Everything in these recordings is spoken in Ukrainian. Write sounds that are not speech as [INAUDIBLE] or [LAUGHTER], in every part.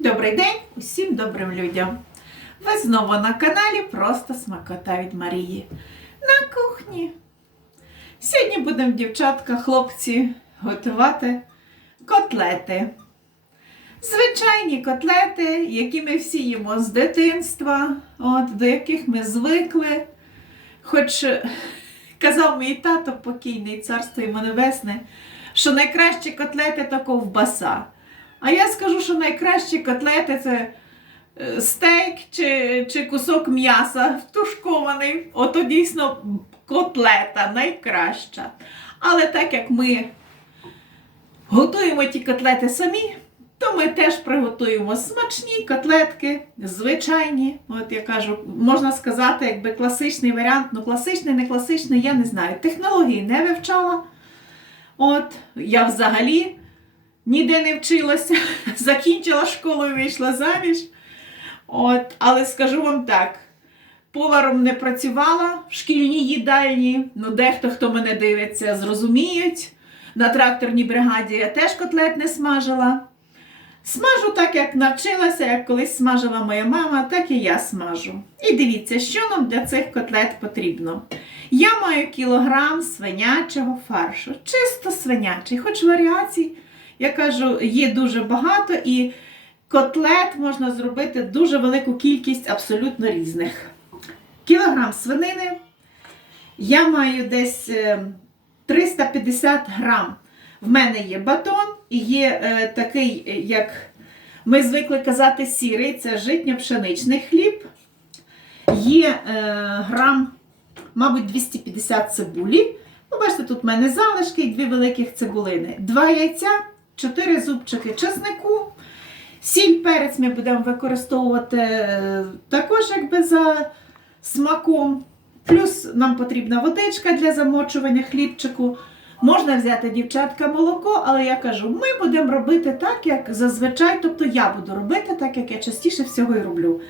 Добрий день усім добрим людям! Ви знову на каналі Просто Смакота від Марії. На кухні. Сьогодні будемо, дівчатка, хлопці, готувати котлети. Звичайні котлети, які ми всі їмо з дитинства, от, до яких ми звикли. Хоч [LAUGHS] казав мій тато покійний, царство йому небесне, що найкращі котлети то ковбаса. А я скажу, що найкращі котлети це е, стейк чи, чи кусок м'яса втушкований. Ото дійсно котлета найкраща. Але так як ми готуємо ті котлети самі, то ми теж приготуємо смачні котлетки, звичайні. От я кажу, можна сказати, якби класичний варіант. Ну, класичний, не класичний, я не знаю. Технології не вивчала. От, я взагалі ніде не вчилася, [LAUGHS] закінчила школу і вийшла заміж. От, але скажу вам так: поваром не працювала в шкільній їдальні. Ну, дехто, хто мене дивиться, зрозуміють. На тракторній бригаді я теж котлет не смажила. Смажу так, як навчилася, як колись смажила моя мама, так і я смажу. І дивіться, що нам для цих котлет потрібно. Я маю кілограм свинячого фаршу, чисто свинячий, хоч варіацій, я кажу, є дуже багато, і котлет можна зробити дуже велику кількість абсолютно різних. Кілограм свинини. Я маю десь е, 350 грам. В мене є батон і є е, такий, е, як ми звикли казати, сірий, це житньо-пшеничний хліб. Є е, грам, мабуть, 250 цибулі. Ви бачите, тут в мене залишки і дві великих цибулини. Два яйця, чотири зубчики чеснику. Сіль перець ми будемо використовувати е, також якби за смаком. Плюс нам потрібна водичка для замочування хлібчику. Можна взяти дівчатка молоко, але я кажу, ми будемо робити так, як зазвичай, тобто я буду робити так, як я частіше всього і роблю.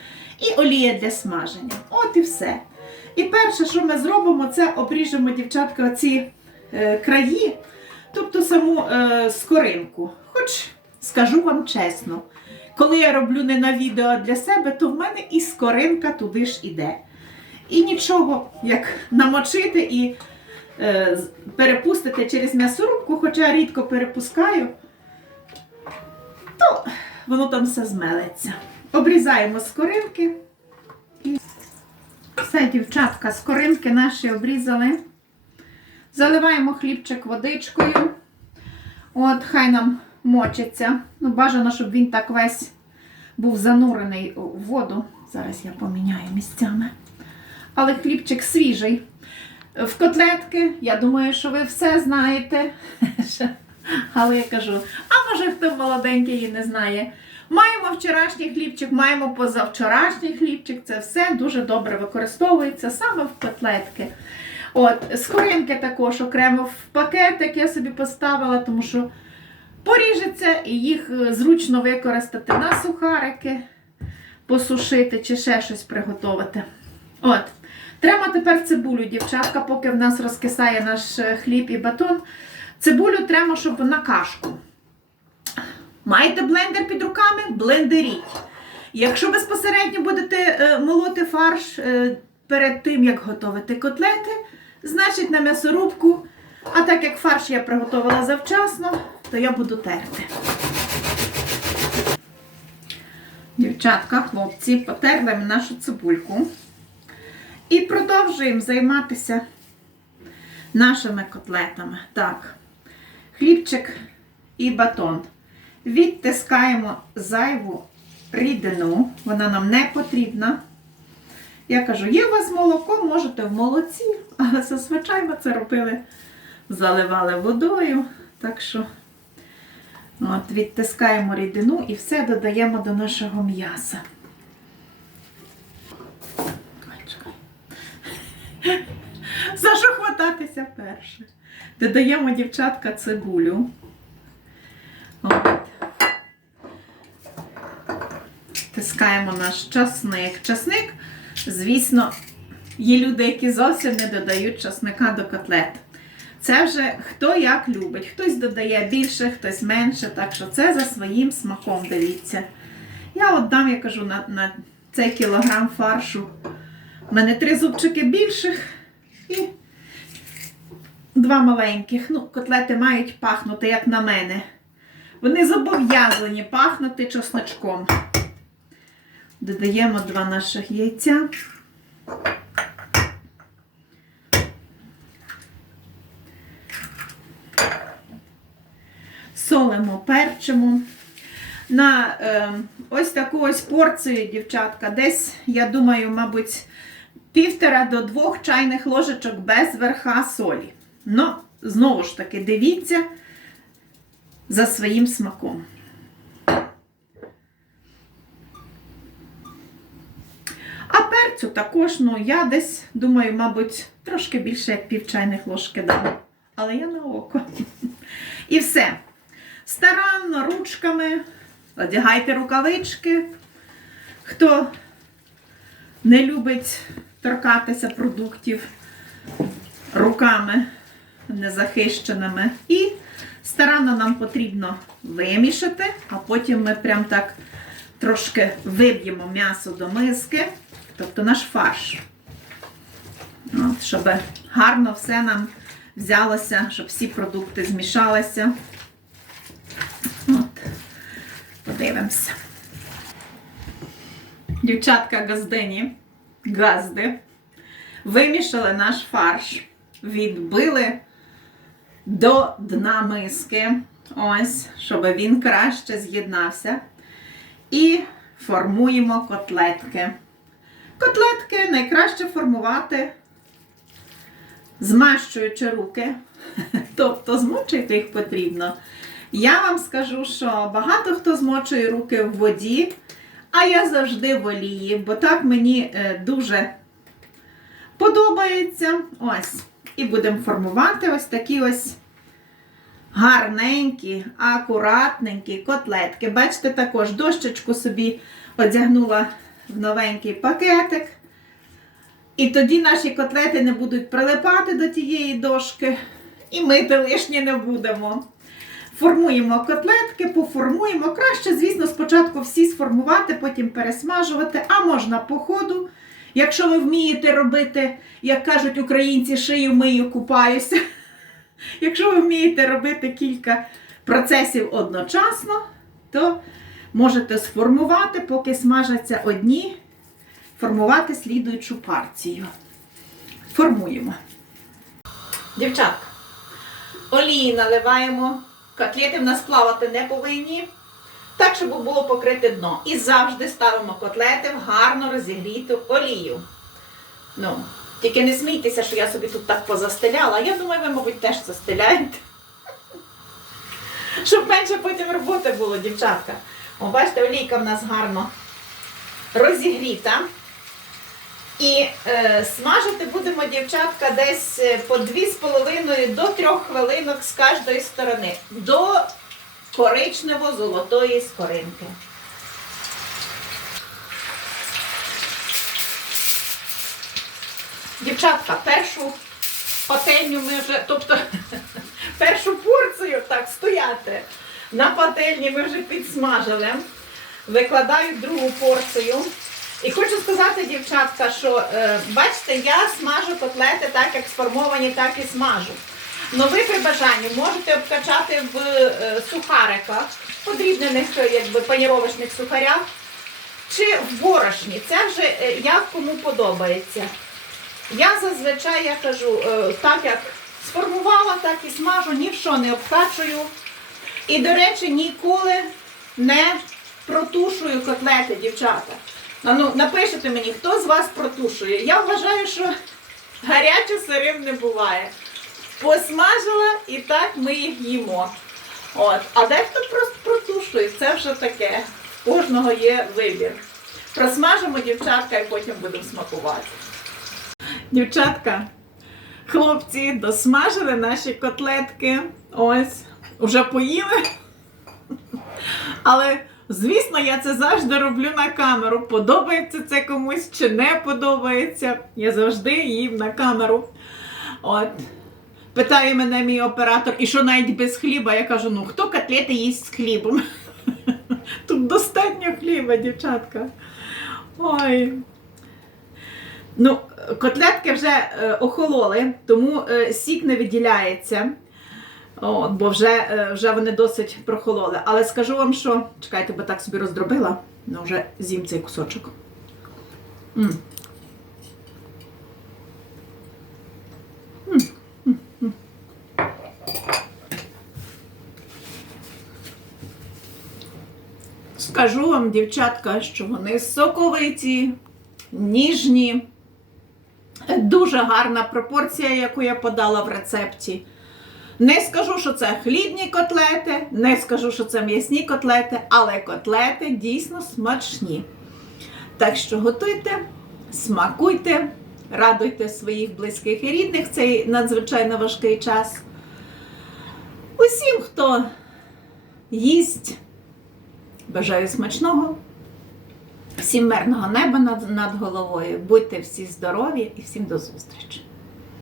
І олія для смаження. От і все. І перше, що ми зробимо, це обріжемо дівчатка ці е, краї, тобто саму е, скоринку. Хоч скажу вам чесно, коли я роблю не на відео для себе, то в мене і скоринка туди ж іде. І нічого, як намочити і е, перепустити через м'ясорубку, хоча рідко перепускаю, то воно там все змелиться. Обрізаємо скоринки. І все, дівчатка, скоринки наші обрізали. Заливаємо хлібчик водичкою. От, хай нам мочиться. Ну, бажано, щоб він так весь був занурений у воду. Зараз я поміняю місцями. Але хлібчик свіжий. В котлетки, я думаю, що ви все знаєте. [LAUGHS] Але я кажу, а може хто молоденький і не знає. Маємо вчорашній хлібчик, маємо позавчорашній хлібчик. Це все дуже добре використовується саме в котлетки. От, скоринки також окремо в пакетик я собі поставила, тому що поріжеться і їх е, зручно використати на сухарики, посушити чи ще щось приготувати. От. Треба тепер цибулю, дівчатка, поки в нас розкисає наш е, хліб і батон. Цибулю треба, щоб на кашку. Маєте блендер під руками? Блендеріть. Якщо безпосередньо будете е, молоти фарш перед тим, як готувати котлети, значить на м'ясорубку. А так як фарш я приготувала завчасно, то я буду терти. Дівчатка, хлопці, потерли нашу цибульку. І продовжуємо займатися нашими котлетами. Так, хлібчик і батон. Відтискаємо зайву рідину, вона нам не потрібна. Я кажу, є у вас молоко, можете в молоці, [LAUGHS] але зазвичай ми це робили, заливали водою. Так що от, відтискаємо рідину і все додаємо до нашого м'яса. [LAUGHS] За що хвататися перше? Додаємо, дівчатка, цибулю. От. Тискаємо наш часник. Часник, звісно, є люди, які зовсім не додають часника до котлет. Це вже хто як любить. Хтось додає більше, хтось менше. Так що це за своїм смаком дивіться. Я от дам, я кажу, на, на цей кілограм фаршу. У мене три зубчики більших і два маленьких. Ну, котлети мають пахнути, як на мене. Вони зобов'язані пахнути чесночком. Додаємо два наших яйця. Солимо, перчимо. На е, ось таку ось порцію, дівчатка, десь, я думаю, мабуть, півтора до двох чайних ложечок без верха солі. Ну, знову ж таки, дивіться за своїм смаком. А перцю також, ну, я десь, думаю, мабуть, трошки більше, як пів чайних ложки дам. Але я на око. І все. Старанно, ручками, одягайте рукавички. Хто не любить торкатися продуктів руками незахищеними. І старанно нам потрібно вимішати, а потім ми прям так трошки виб'ємо м'ясо до миски, тобто наш фарш. От, щоб гарно все нам взялося, щоб всі продукти змішалися. От, подивимося. Дівчатка газдині, газди, вимішали наш фарш, відбили до дна миски, ось, щоб він краще з'єднався. І формуємо котлетки. Котлетки найкраще формувати, змащуючи руки, [LAUGHS] тобто змочити їх потрібно. Я вам скажу, що багато хто змочує руки в воді, а я завжди в олії, бо так мені е, дуже подобається. Ось. І будемо формувати ось такі ось гарненькі, акуратненькі котлетки. Бачите, також дощечку собі одягнула в новенький пакетик. І тоді наші котлети не будуть прилипати до тієї дошки, і мити лишні не будемо. Формуємо котлетки, поформуємо. Краще, звісно, спочатку всі сформувати, потім пересмажувати, а можна по ходу. Якщо ви вмієте робити, як кажуть українці, шию мию, купаюся. Якщо ви вмієте робити кілька процесів одночасно, то можете сформувати, поки смажаться одні, формувати слідуючу партію. Формуємо. Дівчатка, олії наливаємо. Котлети в нас плавати не повинні. Так, щоб було покрите дно. І завжди ставимо котлети в гарно розігріту олію. Ну, тільки не смійтеся, що я собі тут так позастеляла. Я думаю, ви, мабуть, теж застеляєте. Щоб менше потім роботи було, дівчатка. О, бачите, олійка в нас гарно розігріта. І е, смажити будемо, дівчатка, десь е, по 2,5 до 3 хвилинок з кожної сторони. До коричнево-золотої скоринки. Дівчатка, першу пательню ми вже, тобто [LAUGHS] першу порцію так стояти. На пательні ми вже підсмажили. Викладаю другу порцію. І хочу сказати, дівчатка, що е, бачите, я смажу котлети так, як сформовані, так і смажу. Ну ви при бажанні можете обкачати в е, сухариках, подрібнених е, якби паніровочних сухарях, чи в борошні. Це вже е, як кому подобається. Я зазвичай я кажу, е, так як сформувала, так і смажу, ні в що не обкачую. І, до речі, ніколи не протушую котлети, дівчата. Ну, напишете мені, хто з вас протушує. Я вважаю, що гаряче сирим не буває. Посмажила і так ми їх їмо. От. А дехто просто протушує. Це вже таке. В кожного є вибір. Просмажимо дівчатка і потім будемо смакувати. Дівчатка, хлопці, досмажили наші котлетки. Ось, уже поїли. Але, звісно, я це завжди роблю на камеру. Подобається це комусь чи не подобається. Я завжди їм на камеру. От. Питає мене мій оператор, і що навіть без хліба? Я кажу, ну хто котлети їсть з хлібом? [LAUGHS] Тут достатньо хліба, дівчатка. Ой. Ну, котлетки вже е, охололи, тому е, сік не виділяється. От, бо вже, е, вже вони досить прохололи. Але скажу вам, що. Чекайте, бо так собі роздробила. Ну, вже з'їм цей кусочок. М. Скажу вам, дівчатка, що вони соковиті, ніжні. Дуже гарна пропорція, яку я подала в рецепті. Не скажу, що це хлібні котлети, не скажу, що це м'ясні котлети, але котлети дійсно смачні. Так що готуйте, смакуйте, радуйте своїх близьких і рідних цей надзвичайно важкий час. Усім, хто їсть, бажаю смачного, всім мирного неба над, над головою. Будьте всі здорові і всім до зустрічі!